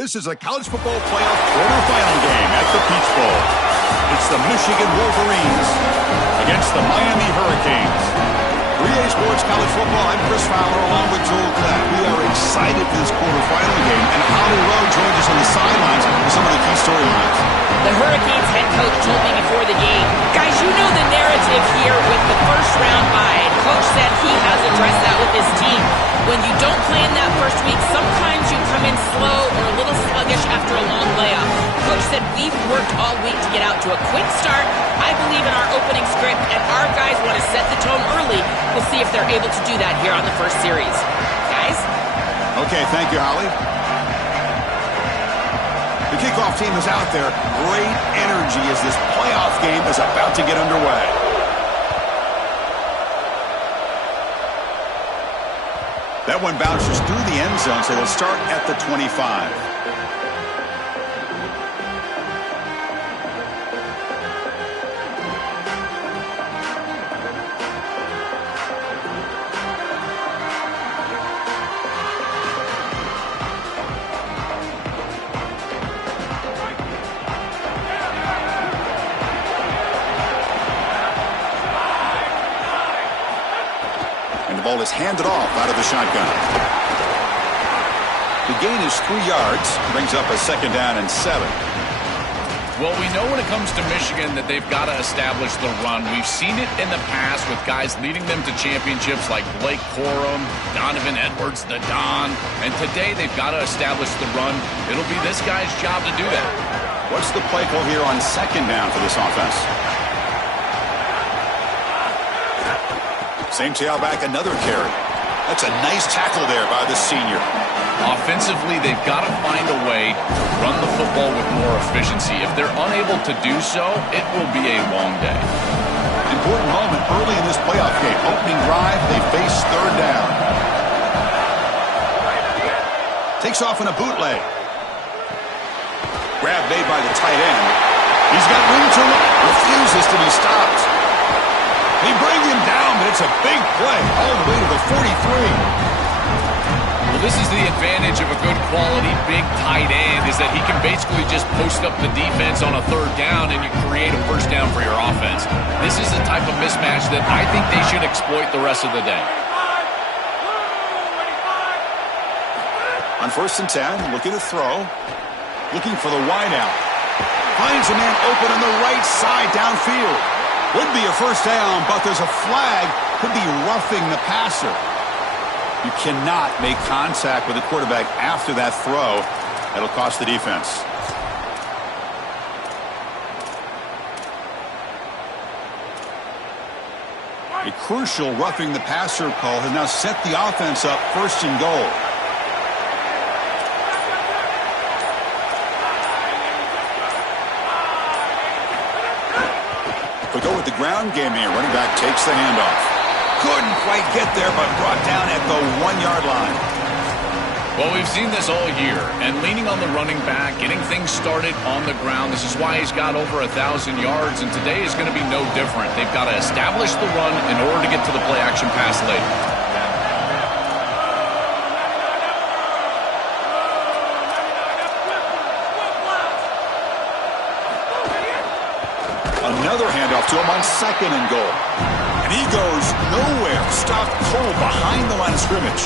This is a college football playoff quarterfinal game at the Peach Bowl. It's the Michigan Wolverines against the Miami Hurricanes. 3A Sports College Football, I'm Chris Fowler along with Joel Klatt. We are excited for this quarterfinal game, and Holly Rowe joins us on the sidelines with some of the key storylines. The Hurricanes head coach told me before the game, guys, you know the narrative here with the first round bye. Coach said he has addressed that with his team. When you don't plan that first week, sometimes you come in slow or a little sluggish after a long layoff. Coach said we've worked all week to get out to a quick start. I believe in our opening script, and our guys want to set the tone early. We'll see if they're able to do that here on the first series. Guys? Okay, thank you, Holly. The kickoff team is out there. Great energy as this playoff game is about to get underway. That one bounces through the end zone, so they'll start at the 25. The ball is handed off out of the shotgun. The gain is 3 yards, brings up a second down and 7. Well, we know when it comes to Michigan that they've got to establish the run. We've seen it in the past with guys leading them to championships like Blake Corum, Donovan Edwards, the Don. And today they've got to establish the run. It'll be this guy's job to do that. What's the play call here on second down for this offense? Same tailback, another carry. That's a nice tackle there by the senior. Offensively, they've got to find a way to run the football with more efficiency. If they're unable to do so, it will be a long day. Important moment early in this playoff game. Opening drive, they face third down. Takes off in a bootleg. Grab made by the tight end. He's got room to run. Refuses to be stopped. They bring him down, but it's a big play all the way to the 43. Well, this is the advantage of a good quality big tight end is that he can basically just post up the defense on a third down and you create a first down for your offense. This is the type of mismatch that I think they should exploit the rest of the day. On 1st and 10, looking to throw. Looking for the wideout. Finds a man open on the right side downfield. Would be a first down, but there's a flag. Could be roughing the passer. You cannot make contact with the quarterback after that throw. That'll cost the defense. A crucial roughing the passer call has now set the offense up 1st and goal. We go with the ground game here. Running back takes the handoff. Couldn't quite get there, but brought down at the 1-yard line. Well, we've seen this all year, and leaning on the running back, getting things started on the ground. This is why he's got over 1,000 yards, and today is going to be no different. They've got to establish the run in order to get to the play-action pass later. Another handoff to him on 2nd and goal. And he goes nowhere. Stopped cold behind the line of scrimmage.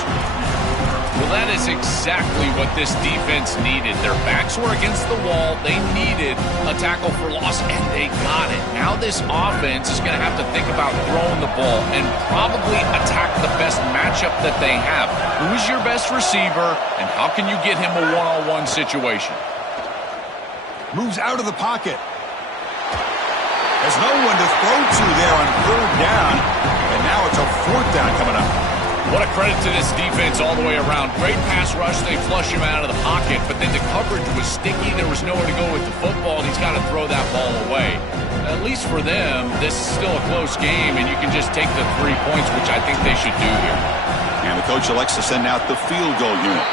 Well, that is exactly what this defense needed. Their backs were against the wall. They needed a tackle for loss, and they got it. Now this offense is going to have to think about throwing the ball and probably attack the best matchup that they have. Who is your best receiver, and how can you get him a one-on-one situation? Moves out of the pocket. There's no one to throw to there on 3rd down. And now it's a 4th down coming up. What a credit to this defense all the way around. Great pass rush. They flush him out of the pocket. But then the coverage was sticky. There was nowhere to go with the football, and he's got to throw that ball away. At least for them, this is still a close game, and you can just take the 3 points, which I think they should do here. And the coach elects to send out the field goal unit.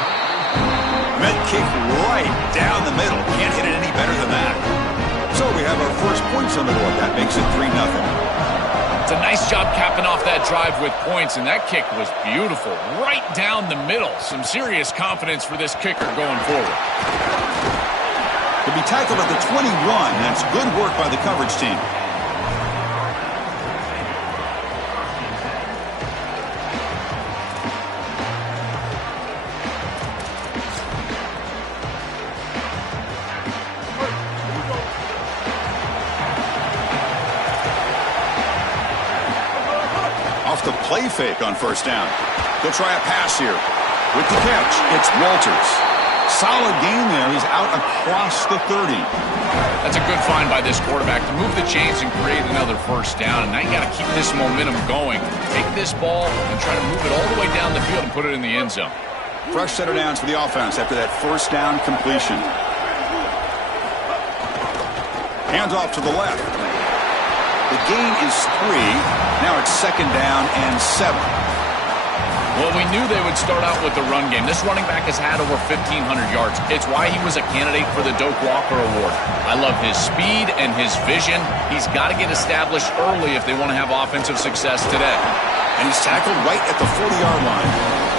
Met kick right down the middle. Can't hit it any better than that. So we have our first points on the board. That makes it 3-0. It's a nice job capping off that drive with points, and that kick was beautiful. Right down the middle. Some serious confidence for this kicker going forward. He'll be tackled at the 21. That's good work by the coverage team. Off the play fake on first down. He'll try a pass here. With the catch, it's Walters. Solid game there. He's out across the 30. That's a good find by this quarterback to move the chains and create another first down. And now you got to keep this momentum going. Take this ball and try to move it all the way down the field and put it in the end zone. Fresh set of downs for the offense after that first down completion. Hands off to the left. The gain is 3. Now it's second down and 7. Well, we knew they would start out with the run game. This running back has had over 1,500 yards. It's why he was a candidate for the Doak Walker Award. I love his speed and his vision. He's got to get established early if they want to have offensive success today. And he's tackled right at the 40-yard line.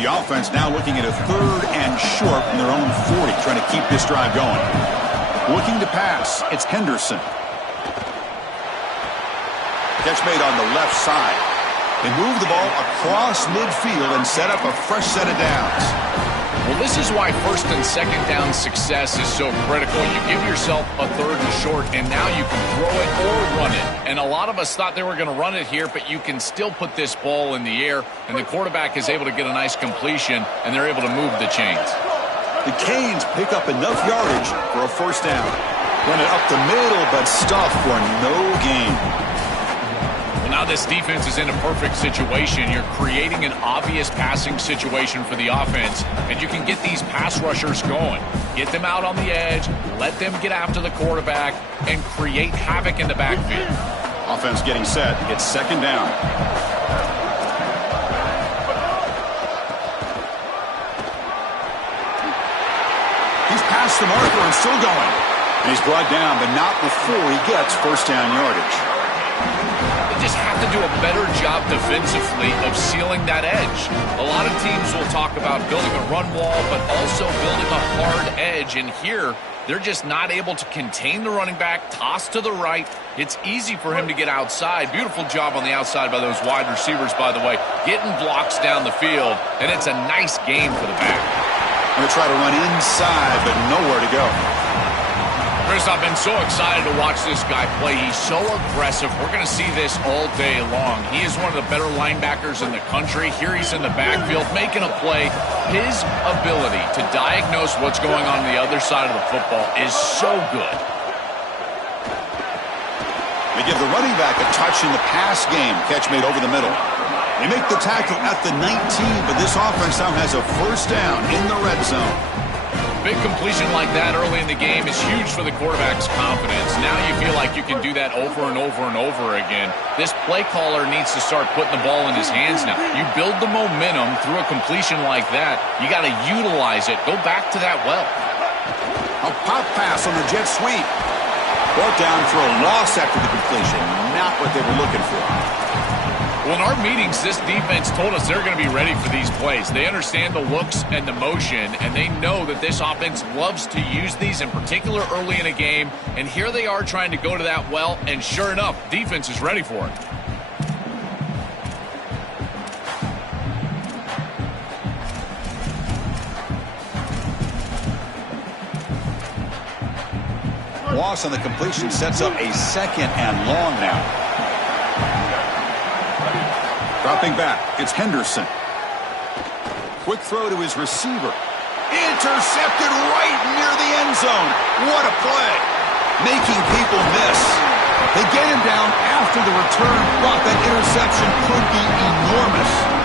The offense now looking at a 3rd and short from their own 40, trying to keep this drive going. Looking to pass, it's Henderson. Catch made on the left side. They move the ball across midfield and set up a fresh set of downs. Well, this is why first and second down success is so critical. You give yourself a 3rd and short, and now you can throw it or run it. And a lot of us thought they were going to run it here, but you can still put this ball in the air, and the quarterback is able to get a nice completion, and they're able to move the chains. The Canes pick up enough yardage for a first down. Run it up the middle, but stuff for no gain. Now this defense is in a perfect situation. You're creating an obvious passing situation for the offense, and you can get these pass rushers going. Get them out on the edge, let them get after the quarterback, and create havoc in the backfield. Offense getting set. It's second down. He's past the marker and still going. And he's brought down, but not before he gets first down yardage. Just have to do a better job defensively of sealing that edge. A lot of teams will talk about building a run wall, but also building a hard edge. And here, they're just not able to contain the running back, toss to the right. It's easy for him to get outside. Beautiful job on the outside by those wide receivers, by the way, getting blocks down the field. And it's a nice game for the back. Going to try to run inside, but nowhere to go. Chris, I've been so excited to watch this guy play. He's so aggressive. We're going to see this all day long. He is one of the better linebackers in the country. Here he's in the backfield making a play. His ability to diagnose what's going on the other side of the football is so good. They give the running back a touch in the pass game. Catch made over the middle. They make the tackle at the 19, but this offense now has a first down in the red zone. Big completion like that early in the game is huge for the quarterback's confidence. Now you feel like you can do that over and over and over again. This play caller needs to start putting the ball in his hands now. You build the momentum through a completion like that. You got to utilize it. Go back to that well. A pop pass on the jet sweep. Brought down for a loss after the completion. Not what they were looking for. Well, in our meetings, this defense told us they're going to be ready for these plays. They understand the looks and the motion, and they know that this offense loves to use these, in particular early in a game. And here they are trying to go to that well, and sure enough, defense is ready for it. Loss on the completion sets up a second and long now. Dropping back, it's Henderson. Quick throw to his receiver. Intercepted right near the end zone. What a play. Making people miss. They get him down after the return, but that interception could be enormous.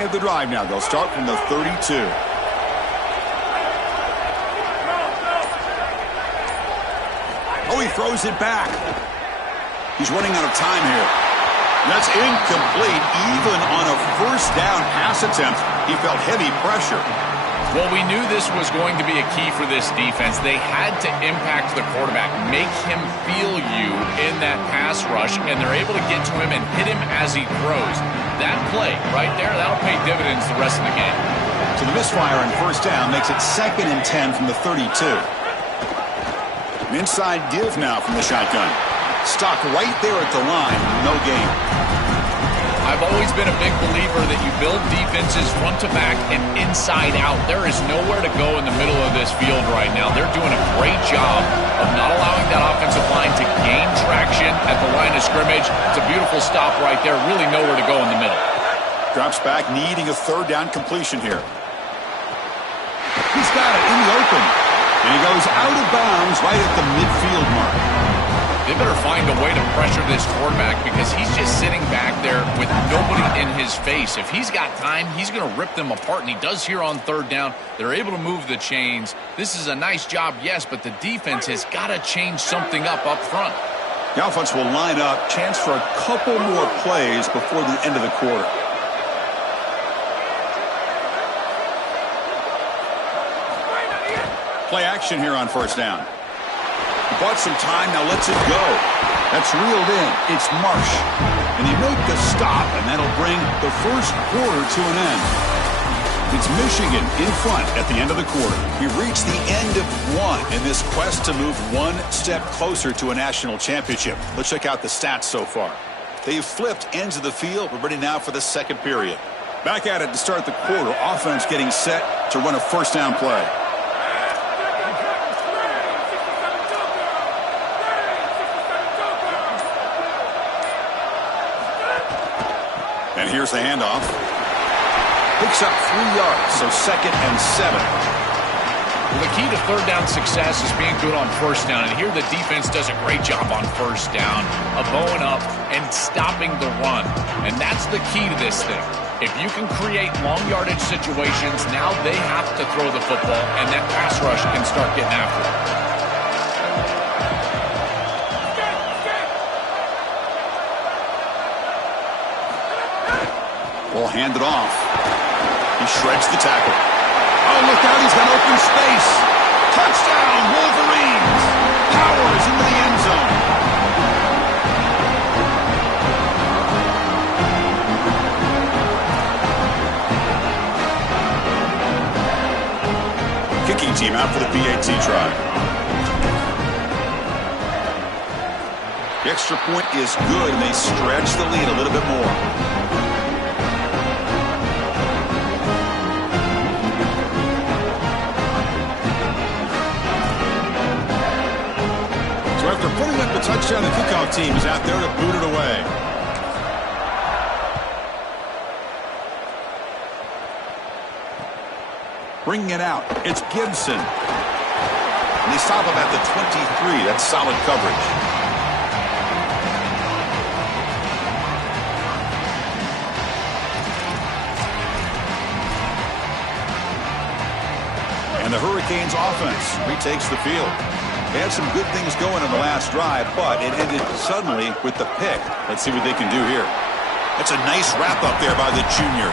play of the drive now. They'll start from the 32. Oh, he throws it back. He's running out of time here. That's incomplete. Even on a first down pass attempt, he felt heavy pressure. Well, we knew this was going to be a key for this defense. They had to impact the quarterback, make him feel you in that pass rush, and they're able to get to him and hit him as he throws. That play right there, that'll pay dividends the rest of the game. So the misfire on first down makes it 2nd and 10 from the 32. An inside give now from the shotgun. Stopped right there at the line. No gain. I've always been a big believer that you build defenses front to back and inside out. There is nowhere to go in the middle of this field right now. They're doing a great job of not allowing that offensive line to gain traction at the line of scrimmage. It's a beautiful stop right there. Really nowhere to go in the middle. Drops back, needing a 3rd down completion here. He's got it in the open. And he goes out of bounds right at the midfield mark. They better find a way to pressure this quarterback because he's just sitting back there with nobody in his face. If he's got time, he's going to rip them apart, and he does here on 3rd down. They're able to move the chains. This is a nice job, yes, but the defense has got to change something up front. The offense will line up. Chance for a couple more plays before the end of the quarter. Play action here on first down. He bought some time, now lets it go. That's reeled in. It's Marsh. And he made the stop, and that'll bring the first quarter to an end. It's Michigan in front at the end of the quarter. We reached the end of one in this quest to move one step closer to a national championship. Let's check out the stats so far. They've flipped ends of the field. We're ready now for the second period. Back at it to start the quarter. Offense getting set to run a first down play. And here's the handoff. Picks up 3 yards, so 2nd and 7. Well, the key to 3rd down success is being good on first down. And here the defense does a great job on first down of bowing up and stopping the run. And that's the key to this thing. If you can create long yardage situations, now they have to throw the football, and that pass rush can start getting after it. Will hand it off. He shreds the tackle. Oh, look out. He's got open space. Touchdown, Wolverines. Powers into the end zone. Kicking team out for the PAT try. The extra point is good, and they stretch the lead a little bit more. After putting up the touchdown, the kickoff team is out there to boot it away. Bringing it out, it's Gibson. And they stop him at the 23. That's solid coverage. And the Hurricanes offense retakes the field. They had some good things going in the last drive, but it ended suddenly with the pick. Let's see what they can do here. That's a nice wrap-up there by the junior.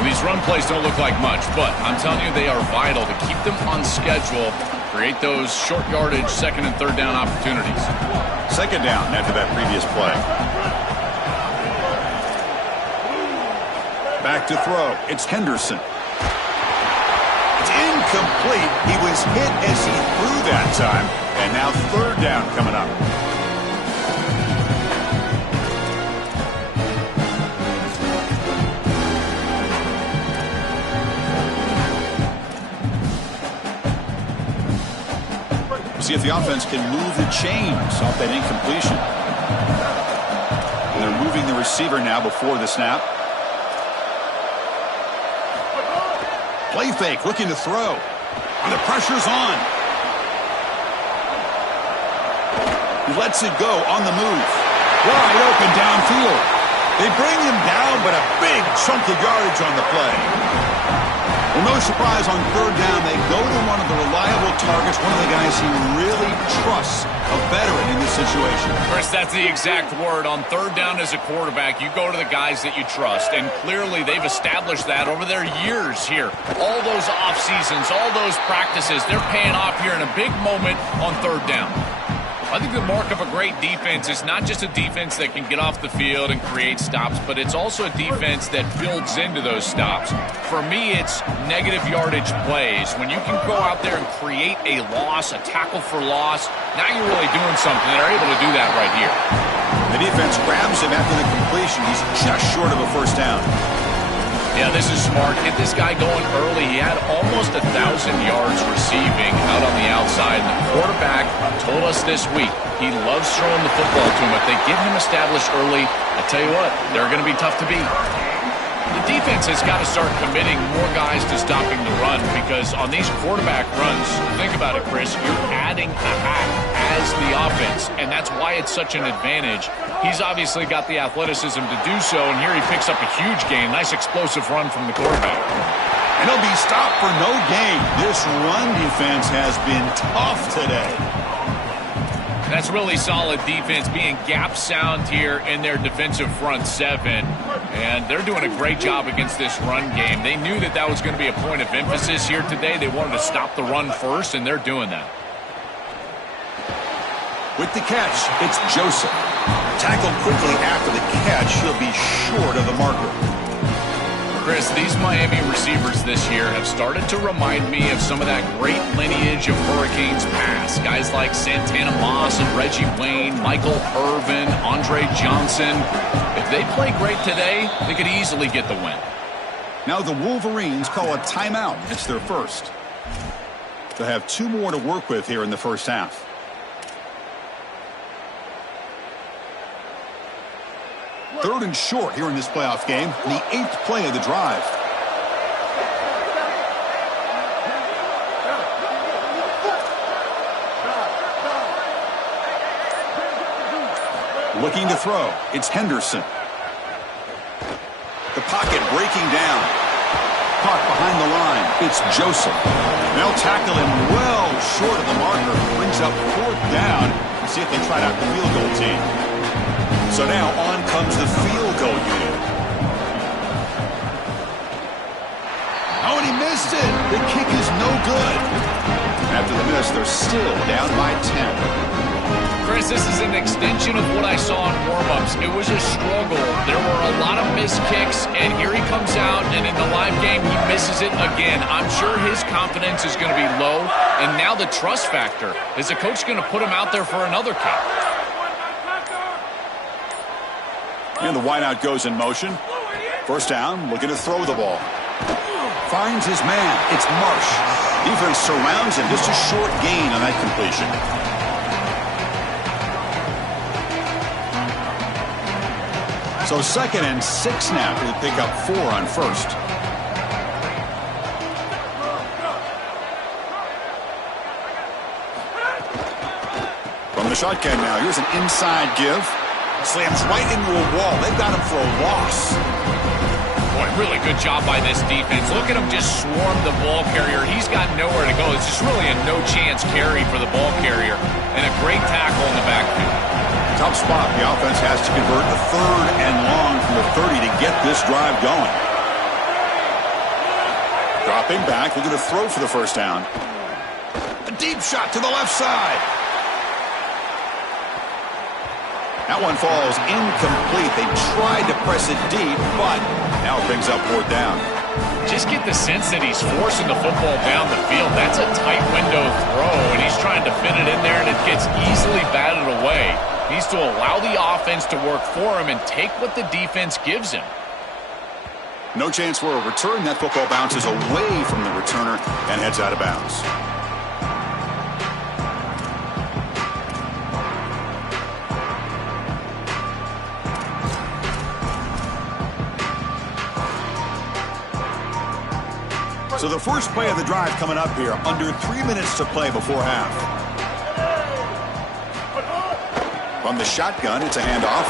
These run plays don't look like much, but I'm telling you they are vital to keep them on schedule, create those short yardage 2nd and 3rd down opportunities. 2nd down after that previous play. Back to throw. It's Henderson. It's incomplete. He was hit as he threw that time. And now 3rd down coming up. We'll see if the offense can move the chains off that incompletion. And they're moving the receiver now before the snap. Play fake, looking to throw. And the pressure's on. He lets it go on the move. Wide open downfield. They bring him down, but a big chunk of yardage on the play. Well, no surprise on third down, they go to one of the reliable targets, one of the guys he really trusts, a veteran in this situation. Chris, that's the exact word. On third down as a quarterback, you go to the guys that you trust, and clearly they've established that over their years here. All those off seasons, all those practices, they're paying off here in a big moment on third down. I think the mark of a great defense is not just a defense that can get off the field and create stops, but it's also a defense that builds into those stops. For me, it's negative yardage plays. When you can go out there and create a loss, a tackle for loss, now you're really doing something. They're able to do that right here. The defense grabs him after the completion. He's just short of a first down. Yeah, this is smart. Get this guy going early. He had almost 1,000 yards receiving out on the outside. And the quarterback told us this week he loves throwing the football to him. If they get him established early, I tell you what, they're going to be tough to beat. The defense has got to start committing more guys to stopping the run, because on these quarterback runs, think about it, Chris, you're adding a hack as the offense, and that's why it's such an advantage. He's obviously got the athleticism to do so, and here he picks up a huge gain. Nice explosive run from the quarterback. And he'll be stopped for no gain. This run defense has been tough today. That's really solid defense, being gap sound here in their defensive front seven. And they're doing a great job against this run game. They knew that that was going to be a point of emphasis here today. They wanted to stop the run first, and they're doing that. With the catch, it's Joseph. Tackled quickly after the catch. He'll be short of the marker. Chris, these Miami receivers this year have started to remind me of some of that great lineage of Hurricanes past. Guys like Santana Moss and Reggie Wayne, Michael Irvin, Andre Johnson. If they play great today, they could easily get the win. Now the Wolverines call a timeout. It's their first. They'll have 2 more to work with here in the first half. Third and short here in this playoff game. The 8th play of the drive. Looking to throw. It's Henderson. The pocket breaking down. Caught behind the line. It's Joseph. They'll tackle him well short of the marker. Brings up 4th down. See if they try out the field goal team. So now on comes the field goal unit. Oh, and he missed it. The kick is no good. After the miss, they're still down by 10. Chris, this is an extension of what I saw in warm-ups. It was a struggle. There were a lot of missed kicks, and here he comes out, and in the live game, he misses it again. I'm sure his confidence is going to be low, and now the trust factor. Is the coach going to put him out there for another kick? And the wideout goes in motion. First down, looking to throw the ball. Finds his man. It's Marsh. Defense surrounds him. Just a short gain on that completion. So 2nd and 6 now. He'll pick up 4 on first. From the shotgun now. Here's an inside give. Slams right into a wall. They've got him for a loss. Boy, really good job by this defense. Look at him just swarm the ball carrier. He's got nowhere to go. It's just really a no-chance carry for the ball carrier. And a great tackle in the backfield. Tough spot. The offense has to convert a 3rd and long from the 30 to get this drive going. Dropping back. Looking to throw for the first down. A deep shot to the left side. That one falls incomplete. They tried to press it deep, but now it brings up 4th down. Just get the sense that he's forcing the football down the field. That's a tight window throw, and he's trying to fit it in there, and it gets easily batted away. He needs to allow the offense to work for him and take what the defense gives him. No chance for a return. That football bounces away from the returner and heads out of bounds. So the first play of the drive coming up here. Under 3 minutes to play before half. From the shotgun, it's a handoff.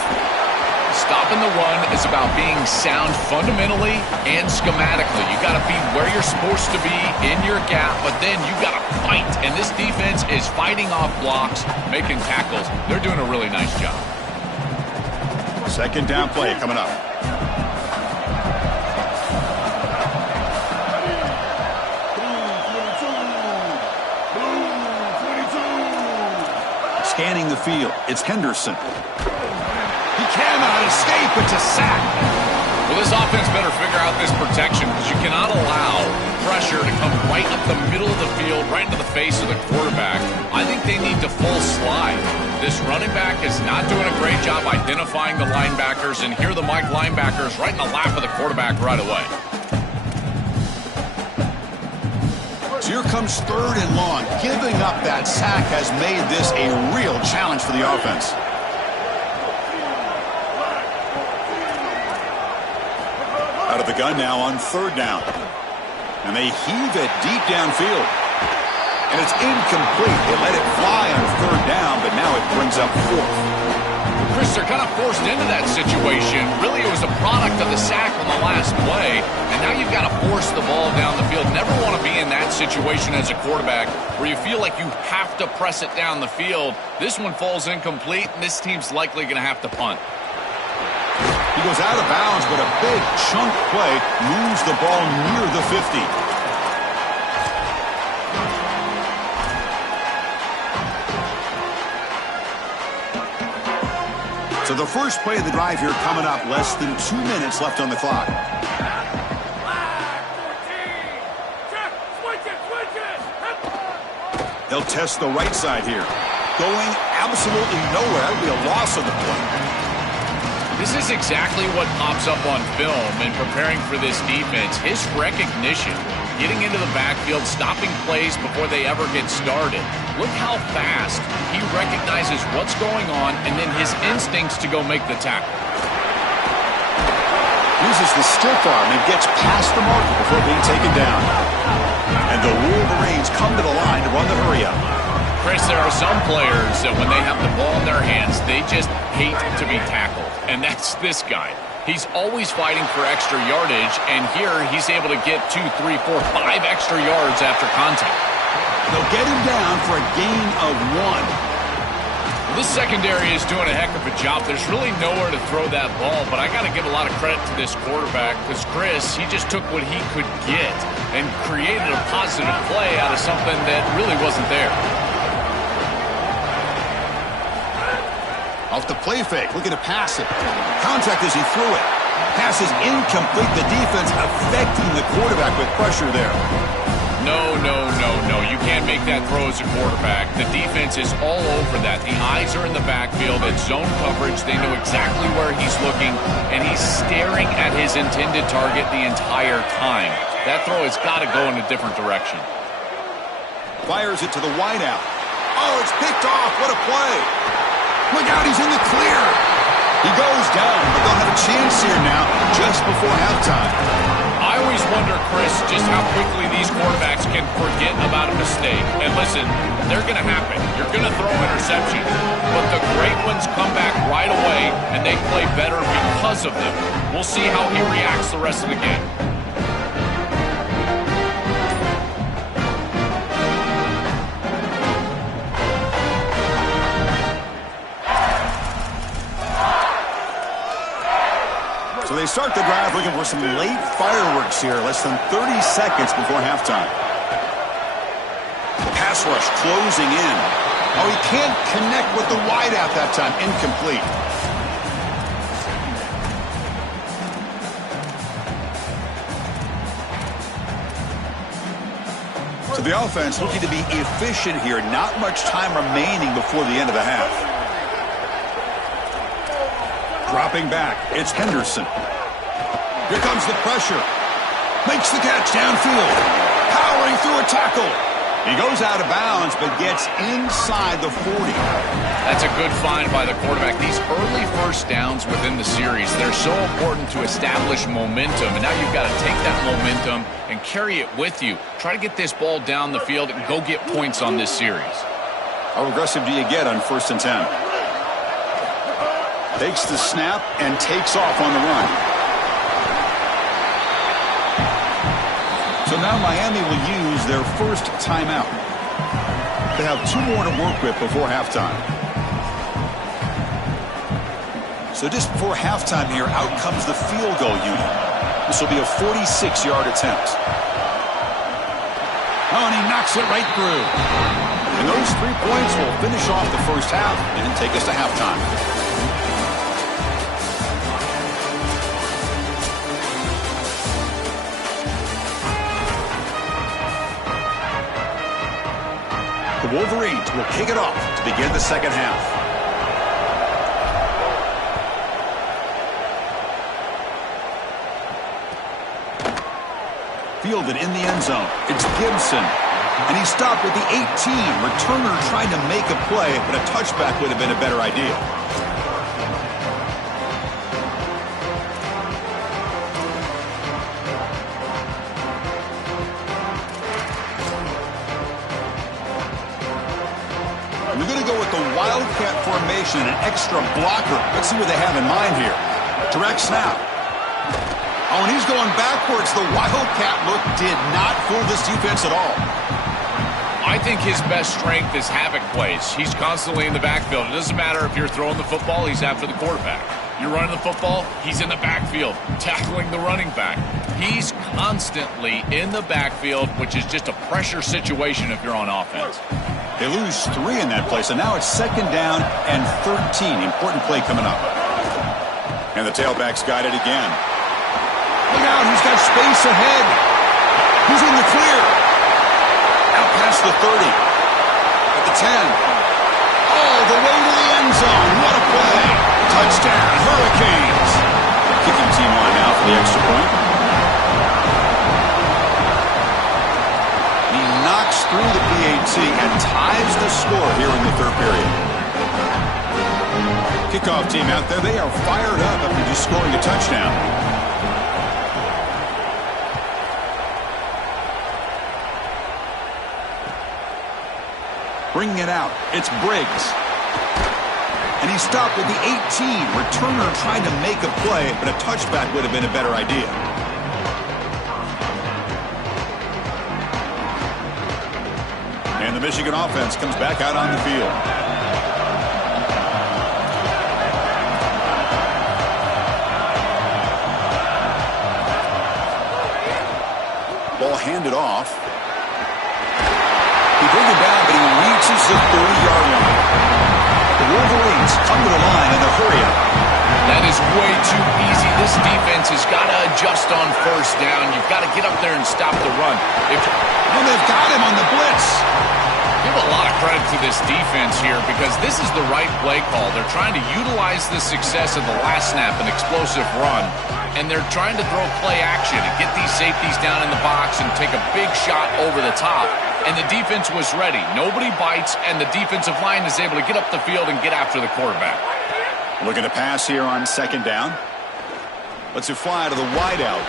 stopping the run is about being sound fundamentally and schematically. You got to be where you're supposed to be in your gap, but then you got to fight. And this defense is fighting off blocks, making tackles. They're doing a really nice job. Second down play coming up. Scanning the field, it's Henderson. He cannot escape, it's a sack. Well, this offense better figure out this protection because you cannot allow pressure to come right up the middle of the field, right into the face of the quarterback. I think they need to full slide. This running back is not doing a great job identifying the linebackers, and here are the Mike linebackers right in the lap of the quarterback right away. So here comes third and long. Giving up that sack has made this a real challenge for the offense. Out of the gun now on third down. And they heave it deep downfield. And it's incomplete. They let it fly on third down, but now it brings up fourth. Chris, they're kind of forced into that situation. Really, it was a product of the sack on the last play, and now you've got to force the ball down the field. Never want to be in that situation as a quarterback where you feel like you have to press it down the field. This one falls incomplete, and this team's likely going to have to punt. He goes out of bounds, but a big chunk play moves the ball near the 50. So the first play of the drive here coming up, less than 2 minutes left on the clock. They'll test the right side here. Going absolutely nowhere. That would be a loss of the play. This is exactly what pops up on film in preparing for this defense. His recognition, getting into the backfield, stopping plays before they ever get started. Look how fast he recognizes what's going on and then his instincts to go make the tackle. Uses the stiff arm and gets past the marker before being taken down. And the Wolverines come to the line to run the hurry-up. Chris, there are some players that when they have the ball in their hands, they just hate to be tackled. And that's this guy. He's always fighting for extra yardage, and here he's able to get 2, 3, 4, 5 extra yards after contact. They'll get him down for a gain of 1. This secondary is doing a heck of a job. There's really nowhere to throw that ball, but I got to give a lot of credit to this quarterback because Chris, he just took what he could get and created a positive play out of something that really wasn't there. Off the play fake, looking to pass it. Contact as he threw it. Pass is incomplete. The defense affecting the quarterback with pressure there. No. You can't make that throw as a quarterback. The defense is all over that. The eyes are in the backfield. It's zone coverage. They know exactly where he's looking, and he's staring at his intended target the entire time. That throw has got to go in a different direction. Fires it to the wideout. Oh, it's picked off. What a play. Look out, he's in the clear. He goes down, but they'll have a chance here now just before halftime. I always wonder, Chris, just how quickly these quarterbacks can forget about a mistake. And listen, they're going to happen. You're going to throw interceptions. But the great ones come back right away, and they play better because of them. We'll see how he reacts the rest of the game. So they start the drive looking for some late fireworks here, less than 30 seconds before halftime. Pass rush closing in. Oh, he can't connect with the wideout that time. Incomplete. So the offense looking to be efficient here. Not much time remaining before the end of the half. Dropping back, it's Henderson. Here comes the pressure. Makes the catch downfield. Powering through a tackle. He goes out of bounds, but gets inside the 40. That's a good find by the quarterback. These early first downs within the series, they're so important to establish momentum. And now you've got to take that momentum and carry it with you. Try to get this ball down the field and go get points on this series. How aggressive do you get on 1st and 10? Takes the snap and takes off on the run. So now Miami will use their first timeout. They have 2 more to work with before halftime. So just before halftime here, out comes the field goal unit. This will be a 46-yard attempt. Oh, and he knocks it right through. And those 3 points will finish off the first half and take us to halftime. The Wolverines will kick it off to begin the second half. Fielded in the end zone. It's Gibson. And he stopped at the 18. Returner trying to make a play, but a touchback would have been a better idea. We're going to go with the Wildcat formation, an extra blocker. Let's see what they have in mind here. Direct snap. Oh, and he's going backwards. The Wildcat look did not fool this defense at all. I think his best strength is havoc plays. He's constantly in the backfield. It doesn't matter if you're throwing the football, he's after the quarterback. You're running the football, he's in the backfield, tackling the running back. He's constantly in the backfield, which is just a pressure situation if you're on offense. They lose 3 in that play, so now it's 2nd down and 13. Important play coming up. And the tailback's got it again. Look out, he's got space ahead. He's in the clear. Out past the 30. At the 10. All the way to the end zone. What a play. Touchdown, Hurricanes. Kicking team on now for the extra point. He knocks through the PAT and ties the score here in the 3rd period. Kickoff team out there. They are fired up after just scoring a touchdown. Bringing it out, it's Briggs. And he stopped at the 18. Returner trying to make a play, but a touchback would have been a better idea. And the Michigan offense comes back out on the field. Ball handed off. He brings it down, but he reaches the 30-yard line. The Wolverines come to the line in a hurry up. That is way too easy. This defense has got to adjust on 1st down. You've got to get up there and stop the run. And they've got him on the blitz. Give a lot of credit to this defense here because this is the right play call. They're trying to utilize the success of the last snap, an explosive run, and they're trying to throw play action and get these safeties down in the box and take a big shot over the top. And the defense was ready. Nobody bites, and the defensive line is able to get up the field and get after the quarterback. Looking to pass here on 2nd down. Let's it fly to the wideout.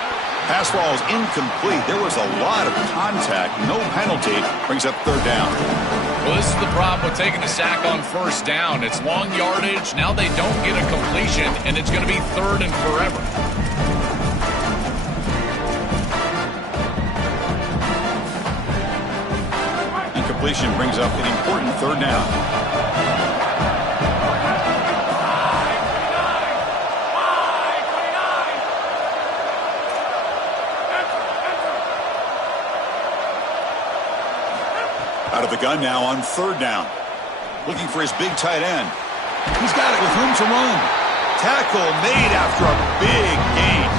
Pass ball is incomplete. There was a lot of contact. No penalty. Brings up 3rd down. Well, this is the problem with taking a sack on 1st down. It's long yardage. Now they don't get a completion, and it's going to be 3rd and forever. Incompletion brings up an important 3rd down. Out of the gun now on 3rd down. Looking for his big tight end. He's got it with room to run. Tackle made after a big gain.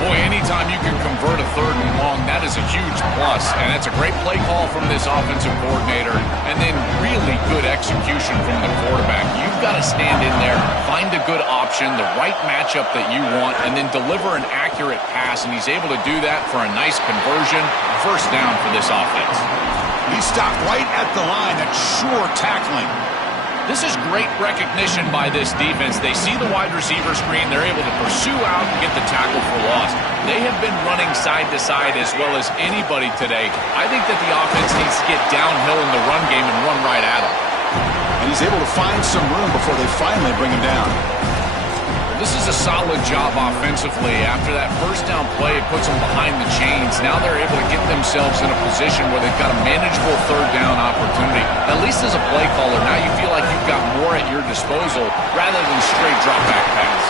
Boy, anytime you can convert a 3rd and long, that is a huge plus. And that's a great play call from this offensive coordinator. And then really good execution from the quarterback. You've got to stand in there, find a good option, the right matchup that you want, and then deliver an accurate pass. And he's able to do that for a nice conversion. 1st down for this offense. He stopped right at the line. That's sure tackling. This is great recognition by this defense. They see the wide receiver screen. They're able to pursue out and get the tackle for loss. They have been running side to side as well as anybody today. I think that the offense needs to get downhill in the run game and run right at them. And he's able to find some room before they finally bring him down. This is a solid job offensively. After that first down play, it puts them behind the chains. Now they're able to get themselves in a position where they've got a manageable third down opportunity. At least as a play caller, now you feel like you've got more at your disposal rather than straight drop-back pass.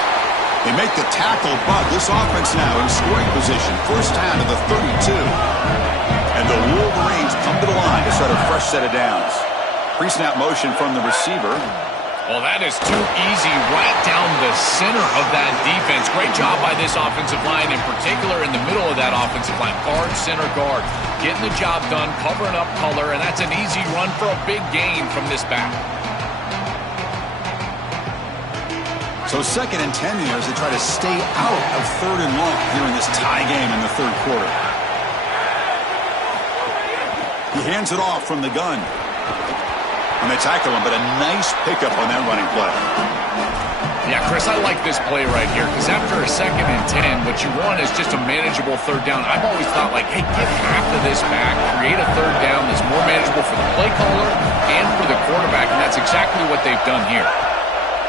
They make the tackle, but this offense now in scoring position. First down to the 32. And the Wolverines come to the line to start a fresh set of downs. Pre-snap motion from the receiver. Well, that is too easy right down the center of that defense. Great job by this offensive line, in particular in the middle of that offensive line. Guard, center, guard. Getting the job done, covering up color, and that's an easy run for a big gain from this back. So 2nd and 10 here as they try to stay out of 3rd and long here in this tie game in the 3rd quarter. He hands it off from the gun. And they tackle him, but a nice pickup on that running play. Yeah, Chris, I like this play right here because after a 2nd and 10, what you want is just a manageable third down. I've always thought, like, hey, get half of this back, create a third down that's more manageable for the play caller and for the quarterback, and that's exactly what they've done here.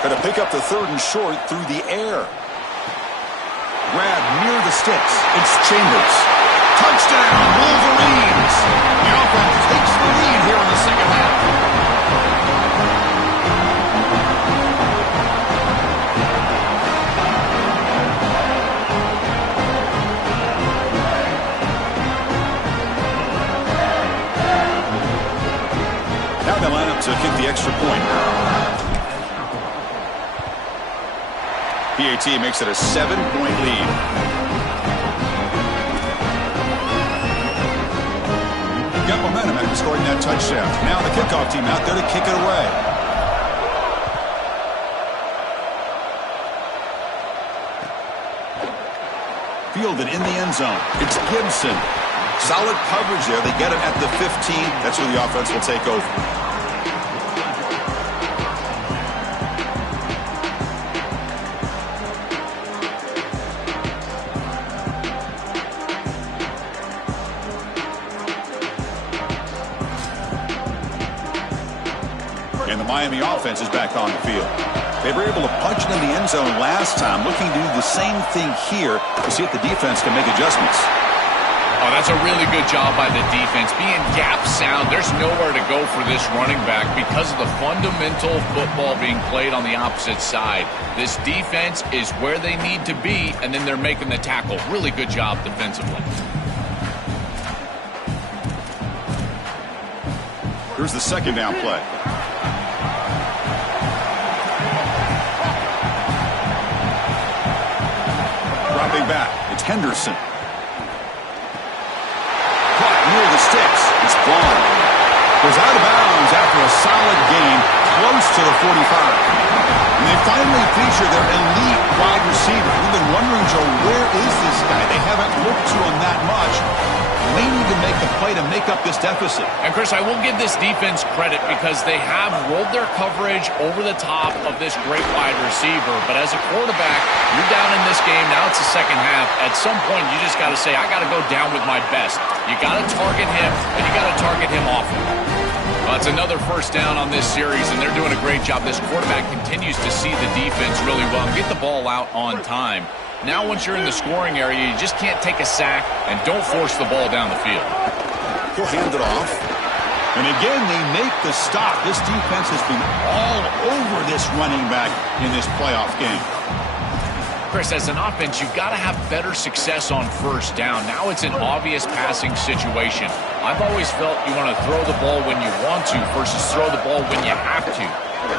Got to pick up the 3rd and short through the air. Grab near the sticks. It's Chambers. Touchdown, Wolverines! The offense takes the lead here in the second half. Now they line up to kick the extra point. PAT makes it a 7-point lead. Got momentum after scoring that touchdown. Now the kickoff team out there to kick it away. Fielded in the end zone. It's Gibson. Solid coverage there. They get him at the 15. That's where the offense will take over. And the Miami offense is back on the field. They were able to punch it in the end zone last time, looking to do the same thing here to see if the defense can make adjustments. Oh, that's a really good job by the defense. Being gap sound, there's nowhere to go for this running back because of the fundamental football being played on the opposite side. This defense is where they need to be, and then they're making the tackle. Really good job defensively. Here's the 2nd down play. Dropping back, it's Henderson. Caught near the sticks. It's Braun. Goes out of bounds after a solid gain, close to the 45. And they finally feature their elite wide receiver. We've been wondering, Joe, where is this guy? They haven't looked to him that much. They need to make a play to make up this deficit. And, Chris, I will give this defense credit because they have rolled their coverage over the top of this great wide receiver. But as a quarterback, you're down in this game. Now it's the second half. At some point, you just got to say, I got to go down with my best. You got to target him, and you got to target him often. It's another first down on this series, and they're doing a great job. This quarterback continues to see the defense really well and get the ball out on time. Now once you're in the scoring area, you just can't take a sack and don't force the ball down the field. He'll hand it off. And again, they make the stop. This defense has been all over this running back in this playoff game. Chris, as an offense, you've got to have better success on first down. Now it's an obvious passing situation. I've always felt you want to throw the ball when you want to versus throw the ball when you have to.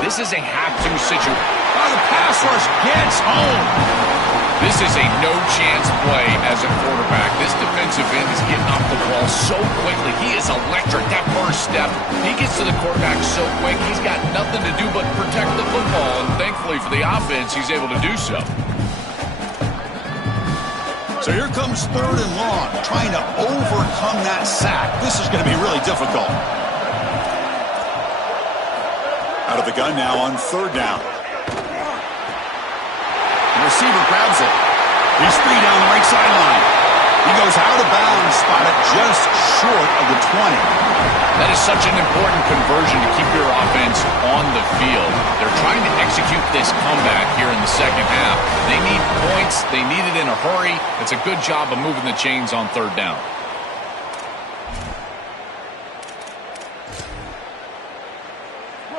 This is a have-to situation. Oh, the pass rush gets home. This is a no-chance play as a quarterback. This defensive end is getting off the ball so quickly. He is electric. That first step, he gets to the quarterback so quick, he's got nothing to do but protect the football. And thankfully for the offense, he's able to do so. So here comes 3rd and long, trying to overcome that sack. This is going to be really difficult. Out of the gun now on 3rd down. The receiver grabs it. He's free down the right sideline. He goes out of bounds, spotted just short of the 20. That is such an important conversion to keep your offense on the field. They're trying to execute this comeback here in the second half. They need points. They need it in a hurry. It's a good job of moving the chains on third down.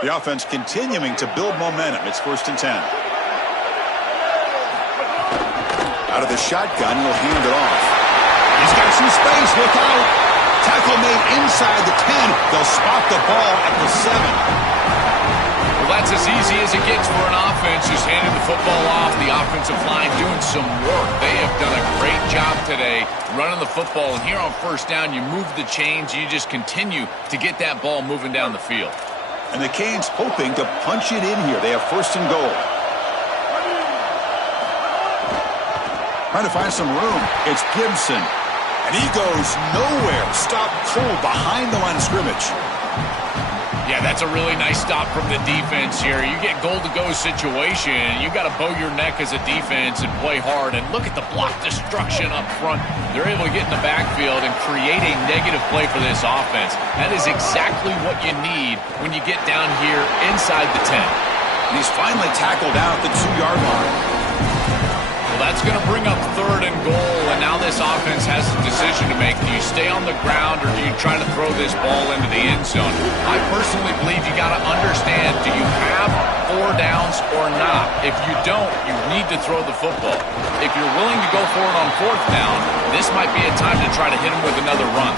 The offense continuing to build momentum. It's 1st and 10. Out of the shotgun, he'll hand it off. He's got some space. Look out. Tackle made inside the 10. They'll spot the ball at the 7. Well, that's as easy as it gets for an offense, just handing the football off. The offensive line doing some work. They have done a great job today running the football. And here on 1st down, you move the chains. You just continue to get that ball moving down the field. And the Canes hoping to punch it in here. They have 1st and goal. Trying to find some room. It's Gibson. And he goes nowhere. Stop cold behind the line of scrimmage. Yeah, that's a really nice stop from the defense here. You get goal-to-go situation, you got to bow your neck as a defense and play hard. And look at the block destruction up front. They're able to get in the backfield and create a negative play for this offense. That is exactly what you need when you get down here inside the 10. And he's finally tackled out at the 2-yard line. Well, that's going to bring up 3rd and goal, and now this offense has a decision to make. Do you stay on the ground or do you try to throw this ball into the end zone? I personally believe you got to understand, do you have 4 downs or not? If you don't, you need to throw the football. If you're willing to go for it on 4th down, this might be a time to try to hit him with another run.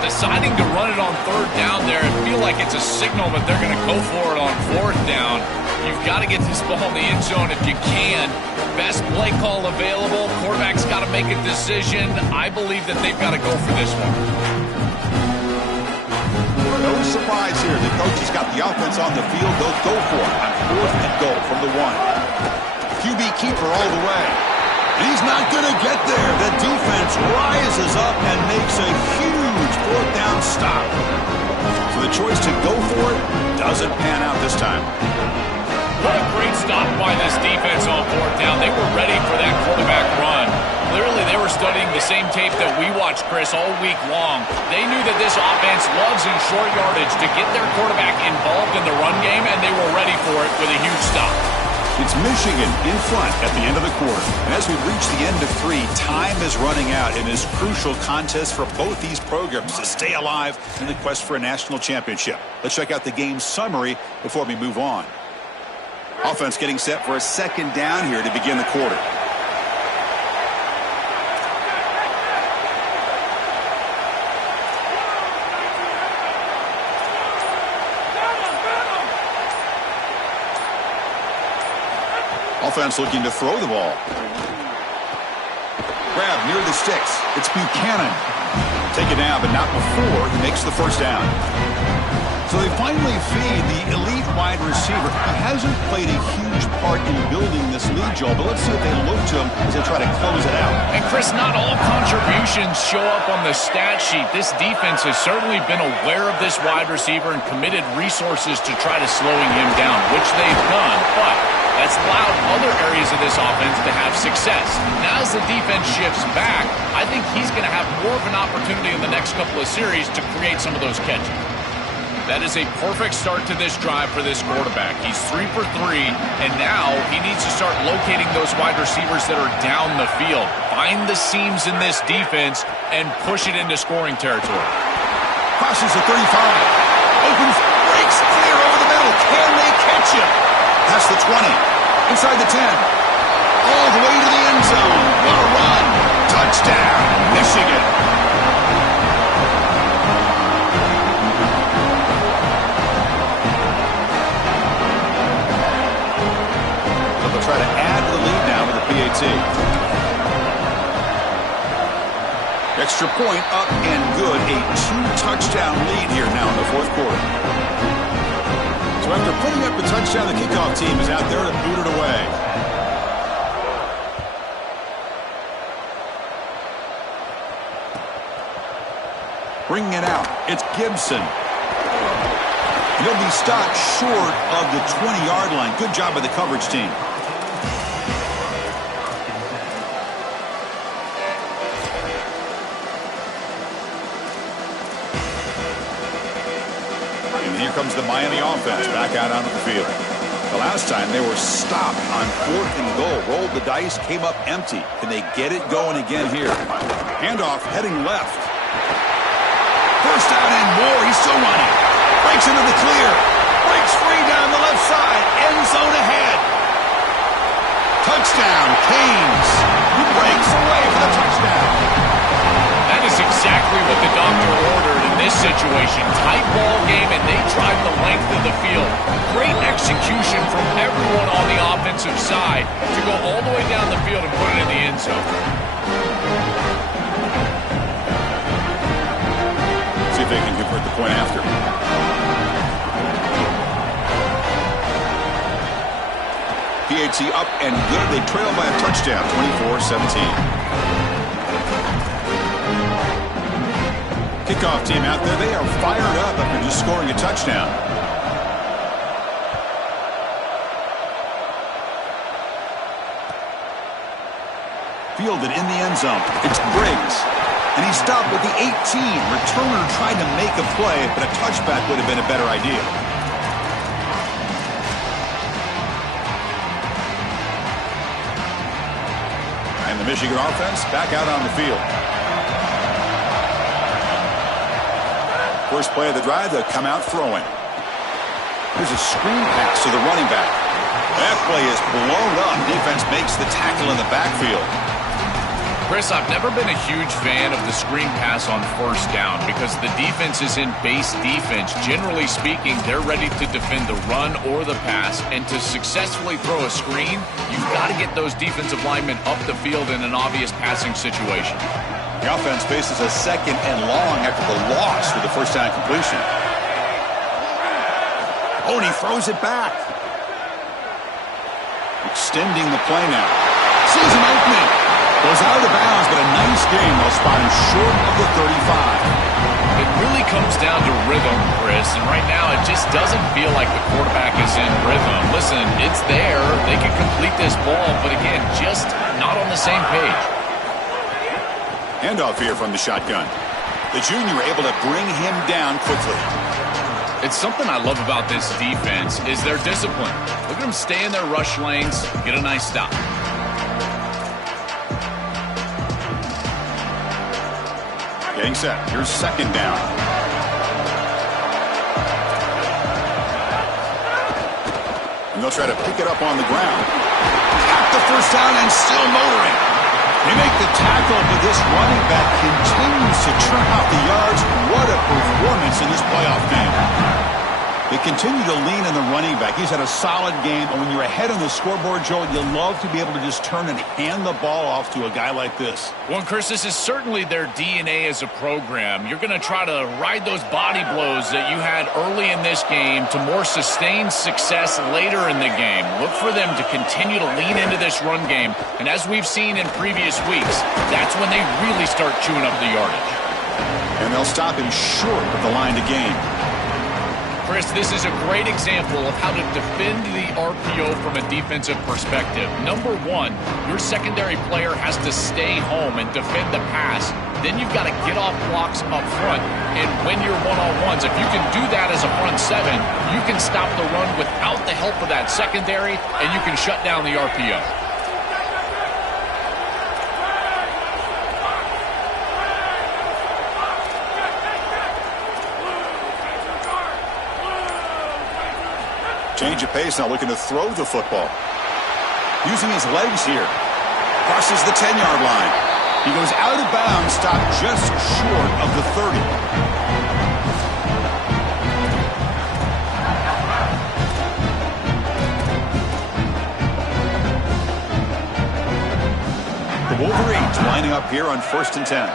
Deciding to run it on 3rd down there and feel like it's a signal that they're going to go for it on 4th down. You've got to get this ball in the end zone if you can. Best play call available. Quarterback's got to make a decision. I believe that they've got to go for this one. No surprise here. The coach has got the offense on the field. They'll go for it on 4th and goal from the 1. QB keeper all the way. He's not going to get there. The defense rises up and makes a huge 4th down stop. So the choice to go for it doesn't pan out this time. What a great stop by this defense on 4th down. They were ready for that quarterback run. Clearly, they were studying the same tape that we watched, Chris, all week long. They knew that this offense loves in short yardage to get their quarterback involved in the run game, and they were ready for it with a huge stop. It's Michigan in front at the end of the quarter. And as we reach the end of 3, time is running out in this crucial contest for both these programs to stay alive in the quest for a national championship. Let's check out the game summary before we move on. Offense getting set for a 2nd down here to begin the quarter. Offense looking to throw the ball. Grab near the sticks. It's Buchanan. Take it down, but not before he makes the 1st down. So they finally feed the elite wide receiver. He hasn't played a huge part in building this lead, Joel, but let's see if they look to him as they try to close it out. And, Chris, not all contributions show up on the stat sheet. This defense has certainly been aware of this wide receiver and committed resources to try to slowing him down, which they've done, but that's allowed other areas of this offense to have success. Now as the defense shifts back, I think he's going to have more of an opportunity in the next couple of series to create some of those catches. That is a perfect start to this drive for this quarterback. He's 3 for 3, and now he needs to start locating those wide receivers that are down the field. Find the seams in this defense and push it into scoring territory. Crosses the 35. Opens, breaks clear over the middle. Can they catch him? Past the 20. Inside the 10. All the way to the end zone. What a run. Touchdown, Michigan. Try to add to the lead now with the PAT. Extra point up and good. A 2-touchdown lead here now in the 4th quarter. So after putting up the touchdown, the kickoff team is out there to boot it away. Bringing it out. It's Gibson. He'll be stopped short of the 20-yard line. Good job by the coverage team. here comes the Miami offense back out onto the field. The last time they were stopped on 4th and goal. Rolled the dice, came up empty. Can they get it going again here? Handoff heading left. First down and more. He's still running. Breaks into the clear. Breaks free down the left side. End zone ahead. Touchdown, Canes. He breaks away for the touchdown. That is exactly what the doctor ordered in this situation. Tight ball game, and they drive the length of the field. Great execution from everyone on the offensive side to go all the way down the field and put it in the end zone. See if they can convert the point after. PAT up and good. They trail by a touchdown, 24-17. Kickoff team out there. They are fired up after just scoring a touchdown. Fielded in the end zone. It's Briggs. And he stopped with the 18. Returner tried to make a play, but a touchback would have been a better idea. And the Michigan offense back out on the field. First play of the drive, they'll come out throwing. Here's a screen pass to the running back. That play is blown up. Defense makes the tackle in the backfield. Chris, I've never been a huge fan of the screen pass on first down because the defense is in base defense. Generally speaking, they're ready to defend the run or the pass. And to successfully throw a screen, you've got to get those defensive linemen up the field in an obvious passing situation. The offense faces a 2nd and long after the loss for the first down completion. Oh, and he throws it back. Extending the play now. Sees an opening. Goes out of bounds, but a nice game. They'll spot him short of the 35. It really comes down to rhythm, Chris, and right now it just doesn't feel like the quarterback is in rhythm. Listen, it's there. They can complete this ball, but again, just not on the same page. Handoff here from the shotgun. The junior able to bring him down quickly. It's something I love about this defense is their discipline. Look at them stay in their rush lanes, get a nice stop. Getting set. Here's 2nd down. And they'll try to pick it up on the ground. Got the first down and still motoring. They make the tackle, but this running back continues to churn out the yards. What a performance in this playoff game. They continue to lean on the running back. He's had a solid game, and when you're ahead on the scoreboard, Joe, you love to be able to just turn and hand the ball off to a guy like this. Well, Chris, this is certainly their DNA as a program. You're going to try to ride those body blows that you had early in this game to more sustained success later in the game. Look for them to continue to lean into this run game, and as we've seen in previous weeks, that's when they really start chewing up the yardage. And they'll stop him short of the line to gain. Chris, this is a great example of how to defend the RPO from a defensive perspective. Number one, your secondary player has to stay home and defend the pass. Then you've got to get off blocks up front and win your one-on-ones. If you can do that as a front seven, you can stop the run without the help of that secondary, and you can shut down the RPO. Change of pace, now looking to throw the football. Using his legs here. Crosses the 10-yard line. He goes out of bounds, stopped just short of the 30. The Wolverines lining up here on 1st and 10.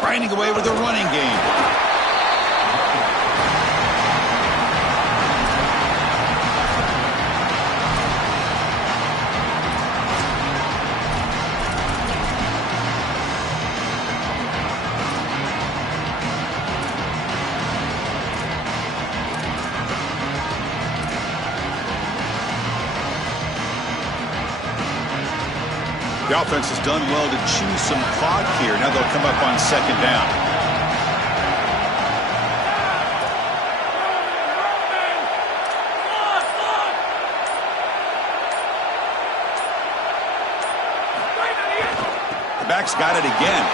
Grinding away with the running game. The offense has done well to chew some clock here. Now they'll come up on second down. The back's got it again.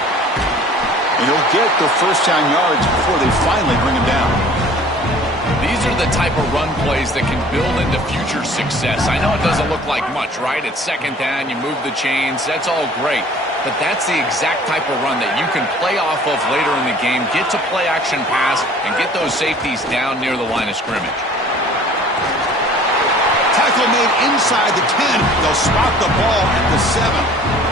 And he'll get the first down yards before they finally bring him down. These are the type of run plays that can build into future success. I know it doesn't look like much, right? It's second down, you move the chains, that's all great. But that's the exact type of run that you can play off of later in the game, get to play action pass, and get those safeties down near the line of scrimmage. Tackle made inside the 10. They'll spot the ball at the 7.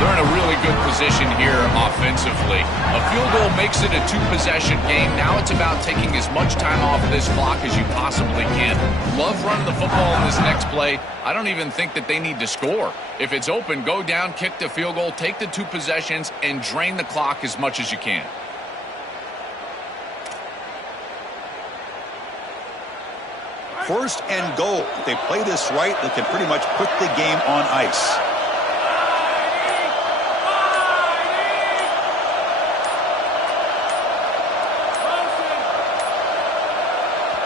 They're in a really good position here offensively. A field goal makes it a two-possession game. Now it's about taking as much time off this clock as you possibly can. Love running the football in this next play. I don't even think that they need to score. If it's open, go down, kick the field goal, take the two possessions, and drain the clock as much as you can. First and goal. If they play this right, they can pretty much put the game on ice.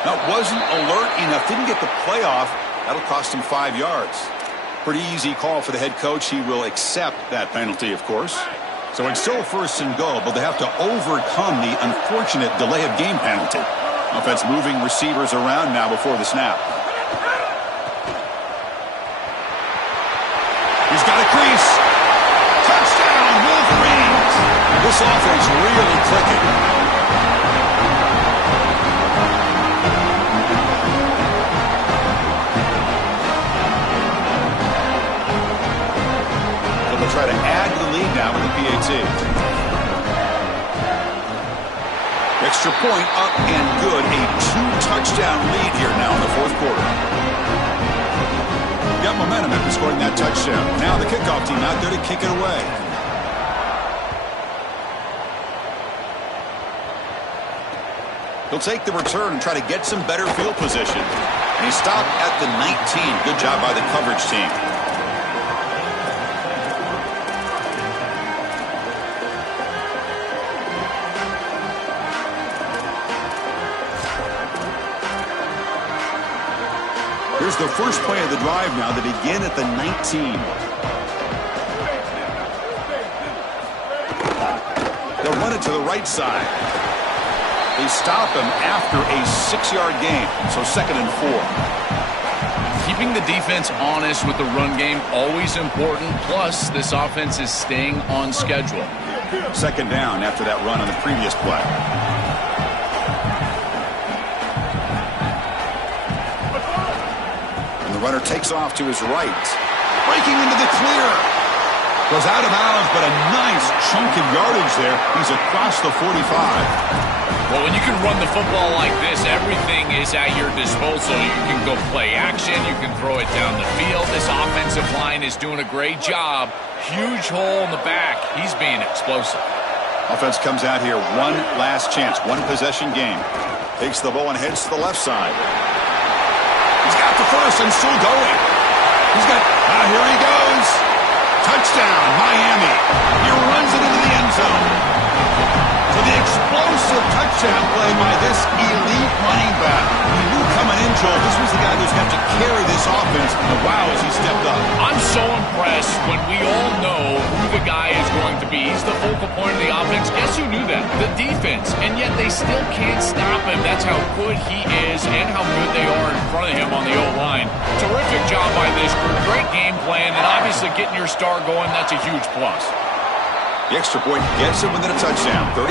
That wasn't alert enough. Didn't get the play off. That'll cost him 5 yards. Pretty easy call for the head coach. He will accept that penalty, of course. So it's still first and goal, but they have to overcome the unfortunate delay of game penalty. Offense moving receivers around now before the snap. He's got a crease. Touchdown, Wolverines. This offense really clicking. They'll try to add to the lead now with the PAT. Extra point up and good. A 2-touchdown lead here now in the fourth quarter. Got momentum after scoring that touchdown. Now the kickoff team out there to kick it away. He'll take the return and try to get some better field position. And he stopped at the 19. Good job by the coverage team. Here's the first play of the drive now. They begin at the 19. They'll run it to the right side. They stop him after a 6-yard gain, so 2nd and 4. Keeping the defense honest with the run game, always important. Plus, this offense is staying on schedule. 2nd down after that run on the previous play. The runner takes off to his right. Breaking into the clear. Goes out of bounds, but a nice chunk of yardage there. He's across the 45. Well, when you can run the football like this, everything is at your disposal. You can go play action. You can throw it down the field. This offensive line is doing a great job. Huge hole in the back. He's being explosive. Offense comes out here. One last chance. One possession game. Takes the ball and heads to the left side. He's got the first and still going. He's got, here he goes. Touchdown, Miami. He runs it into the end zone. So the explosive touchdown play by this elite running back. We knew coming in, Joel, this was the guy who's got to carry this offense. And wow, as he stepped up. I'm so impressed when we all know who the guy is going to be. He's the focal point of the offense. Guess who knew that? The defense. And yet they still can't stop him. That's how good he is and how good they are in front of him on the O-line. Terrific job by this group. Great game plan. And obviously getting your star going, that's a huge plus. The extra point gets it within a touchdown, 31-24.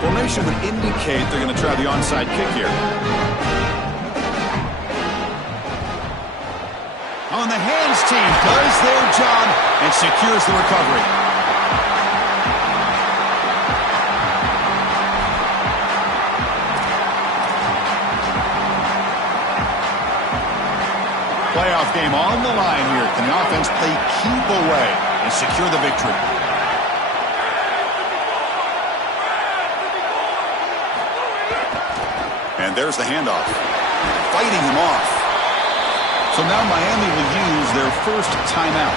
Formation would indicate they're going to try the onside kick here. On the hands team does their job and secures the recovery. Playoff game on the line here. Can the offense play keep away and secure the victory? And there's the handoff. Fighting him off. So now Miami will use their first timeout.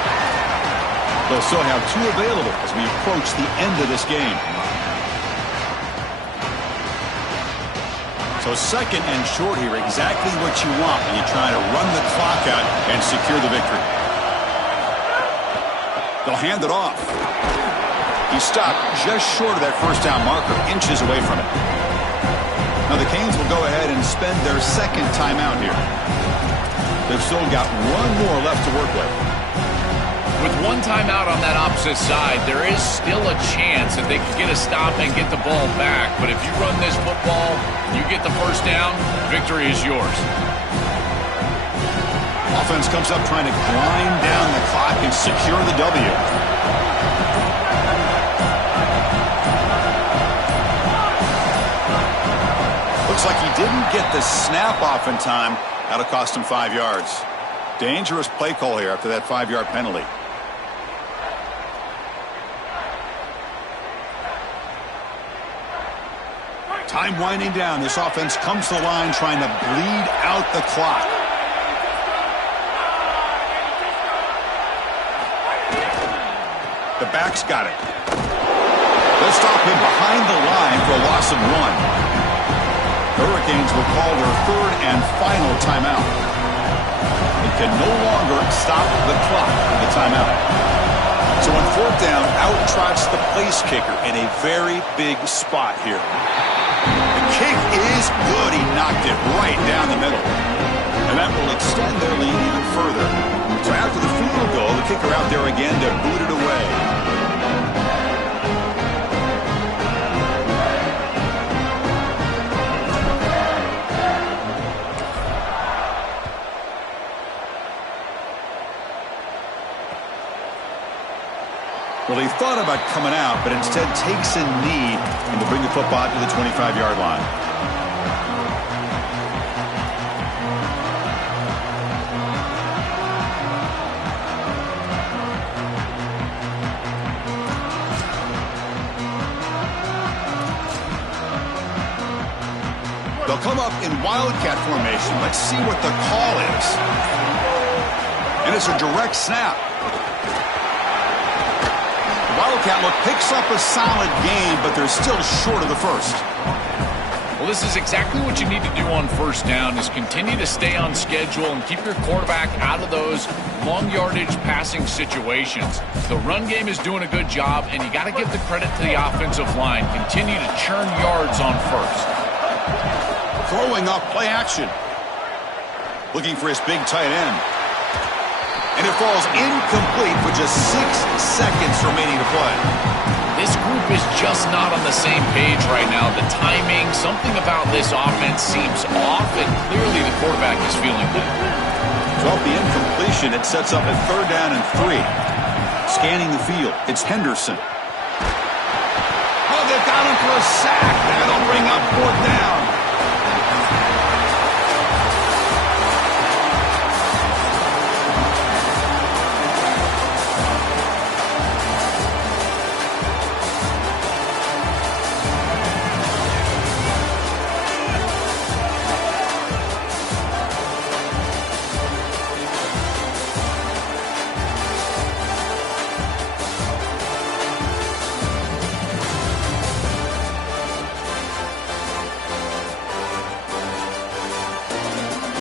They'll still have 2 available as we approach the end of this game. So second and short here, exactly what you want when you try to run the clock out and secure the victory. They'll hand it off. He stopped just short of that first down marker, inches away from it. Now the Canes will go ahead and spend their second timeout here. They've still got 1 more left to work with. With 1 timeout on that opposite side, there is still a chance that they could get a stop and get the ball back. But if you run this football, you get the first down, victory is yours. Offense comes up trying to grind down the clock and secure the W. Looks like he didn't get the snap off in time. That'll cost him 5 yards. Dangerous play call here after that 5-yard penalty. Time winding down. This offense comes to the line trying to bleed out the clock. The back's got it. They'll stop him behind the line for a loss of 1. The Hurricanes will call their 3rd and final timeout. They can no longer stop the clock with the timeout. So on 4th down, out trots the place kicker in a very big spot here. The kick is good. He knocked it right down the middle. And that will extend their lead even further. So after the field goal, the kicker out there again to boot it away. Well, he thought about coming out, but instead takes a knee and will bring the football to the 25-yard line. They'll come up in wildcat formation. Let's see what the call is. And it's a direct snap. Wildcat look picks up a solid gain, but they're still short of the first. Well, this is exactly what you need to do on 1st down is continue to stay on schedule and keep your quarterback out of those long yardage passing situations. The run game is doing a good job, and you got to give the credit to the offensive line. Continue to churn yards on 1st. Throwing up play action. Looking for his big tight end. And it falls incomplete with just 6 seconds remaining to play. This group is just not on the same page right now. The timing, something about this offense seems off, and clearly the quarterback is feeling that. So off the incompletion, it sets up a 3rd down and 3. Scanning the field, it's Henderson. Oh, they've got him for a sack. That'll bring up 4th down.